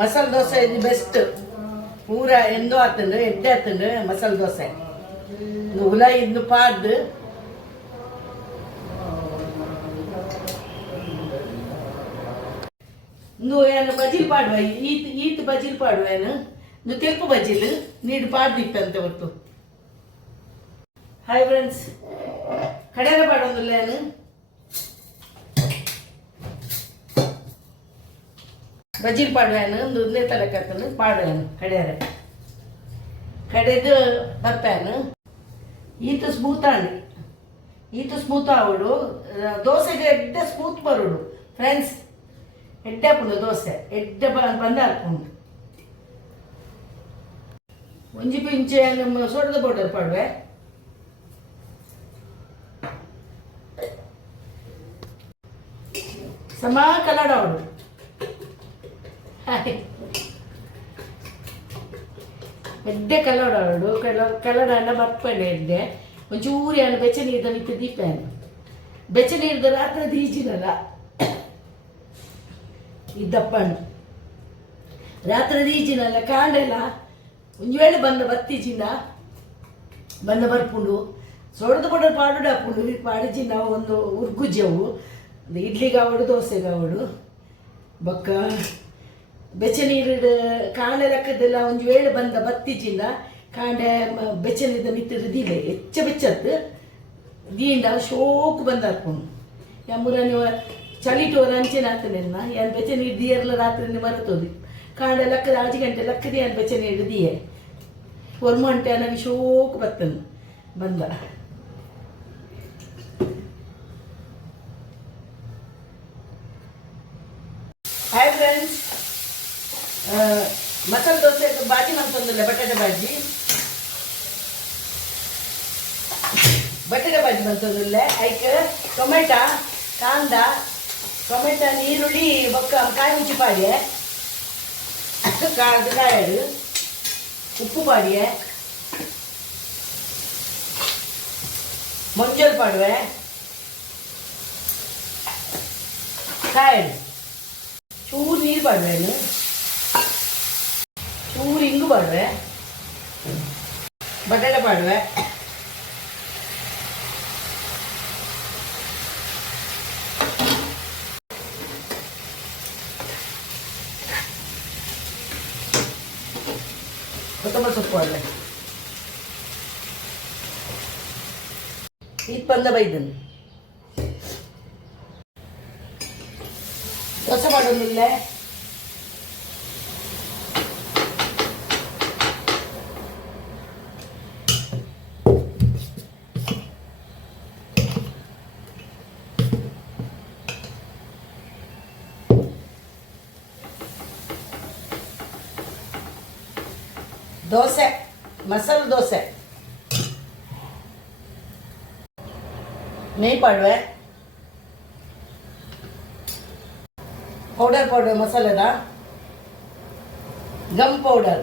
ಮಸಾಲೆ ದೋಸೆ ಇದು ಬೆಸ್ಟ್. ಪೂರ ಎಂದೂ ಆತಂಡು ಎಡ್ಡೆ ಆತಂಡು ಮಸಾಲೆ ದೋಸೆ ಹುಲ ಇನ್ನು ಪಾಡ್ದು నువ్వు ఏమైనా బజ్జీలు పాడువా ఈత బజ్జీలు పాడువాను నువ్వు తెలుపు బజ్జీలు నీడు పాడు తిప్పంత వరకు. హాయ్ ఫ్రెండ్స్, కడేర పాడుందిలేను ಬಜ್ಜೀಲ್ ಪಾಡುವೇನು ಒಂದು ಒಂದೇ ತರಕತ್ತನು ಪಾಡುವೇನು ಕಡೆಯರೆ ಕಡೆದು ಬರ್ಪೇನು ಈತ ಸ್ಮೂತ್ ಆವಡು ದೋಸೆಗೆ ಎಡ್ಡೆ ಸ್ಮೂತ್ ಬರುಡು ಫ್ರೆಂಡ್ಸ್. ಎಡ್ಡೆ ಹಾಕೊಂಡು ದೋಸೆ ಎಡ್ಡೆ ಬಂದ ಹಾಕೊಂಡು ಒಂಜಿ ಪಿಂಚೆ ನಮ್ಮ ಸೋಡದ ಪೌಡರ್ ಪಾಡುವೆ. ಸಮ ಕಲಡ ಅವಡು ಎಡ್ಡೆ ಕಲಡಾಡು ಕಲಡ ಬರ್ಪೇನೆ ಎಡ್ಡೆ ಒಂಚೂರು ಏನು ಬೆಚ್ಚ ನೀರ್ದ ನಿಂತು ದೀಪೇನು ಬೆಚ್ಚ ನೀರ್ದ ರಾತ್ರಿ ದೀಜಿನಲ್ಲ ಇದ್ದಪ್ಪಣ್ಣು ರಾತ್ರಿ ದೀಜಿನಲ್ಲ ಕಾಂಡೆಲ್ಲ ಒಂಜು ವೇಳೆ ಬಂದ ಬತ್ತಿಜಿನ ಬಂದ ಬರ್ಪುಂಡು ಸೋಡದ ಪೌಡ ಪಾಡು ಹಾಪುಂಡು ಪಾಡಿಜಿನ ಒಂದು ಉರ್ಗುಜ್ಜವು ಇಡ್ಲಿಗಾವಡು ದೋಸೆಗಾವಡು ಬೊಕ್ಕ ಬೆಚ್ಚ ನೀರು ಕಾಂಡೆ ಲೆಕ್ಕದೆಲ್ಲ ಒಂದು ವೇಳೆ ಬಂದ ಬತ್ತಿಜಿಂದ ಕಾಂಡೆ ಬೆಚ್ಚ ನೀರ್ದ ನಿಂತಿರು ದೀಲೆ ಹೆಚ್ಚ ಬೆಚ್ಚತ್ತು ದೀಂಡ ಶೋಕು ಬಂದ ಹಾಕೊಂಡು ಯಮ್ಮೂರ ನೀವು ಚಳಿಟೋರು ಅಂಚೆನ ಆಗ್ತಾನೆನ್ನ ಏನು ಬೆಚ್ಚ ನೀರು ದಿಯರ್ಲ ರಾತ್ರಿ ಮರತೋದು ಕಾಂಡೆ ಲೆಕ್ಕದ 6 ಗಂಟೆ ಲೆಕ್ಕದ ಏನು ಬೆಚ್ಚ ನೀರು ದಿಯೆ 1 ಗಂಟೆ ನನಗೆ ಶೋಕು ಬರ್ತನು ಬಂದ. ಹಾಯ್ ಫ್ರೆಂಡ್ಸ್, ಮಸಾಲೆ ದೋಸೆ ಬಾಜಿ ಮಾಡ್ತಂದಿಲ್ಲ ಬಟಾಟೆ ಬಾಜಿ ಮಾಡ್ತಂದಿಲ್ಲ. ಐಕೆ ಟೊಮೆಟೊ ಕಾಂದ ಟೊಮೆಟೊ ನೀರುಳ್ಳಿ ಬೊಕ್ಕ ಕಾಯಿ ಮುಚ್ಚಿ ಪಾಡಿಯೆ ಕಾಯಡು ಉಪ್ಪು ಪಾಡಿಯೆ ಮಂಜಲ್ ಪಾಡುವೆ ಕಾಯಡು ಚೂರು ನೀರು ಪಾಡುವೆನು ಚೂರು ಇಂಗು ಪಾಡುವೆ ಬಟಾಟೆ ಪಾಡುವೆ ಕೊತ್ತಂಬರಿ ಸೊಪ್ಪು ಪಾಡುವೆ ಇದು ಬಂದ ಬೈದನು ದೋಸೆ ಮಾಡೋದಿಲ್ಲ. Dosa masala dosa ನೆಯ್ ಪಾಡುವೆ powder ಮಸಾಲೆದ gum powder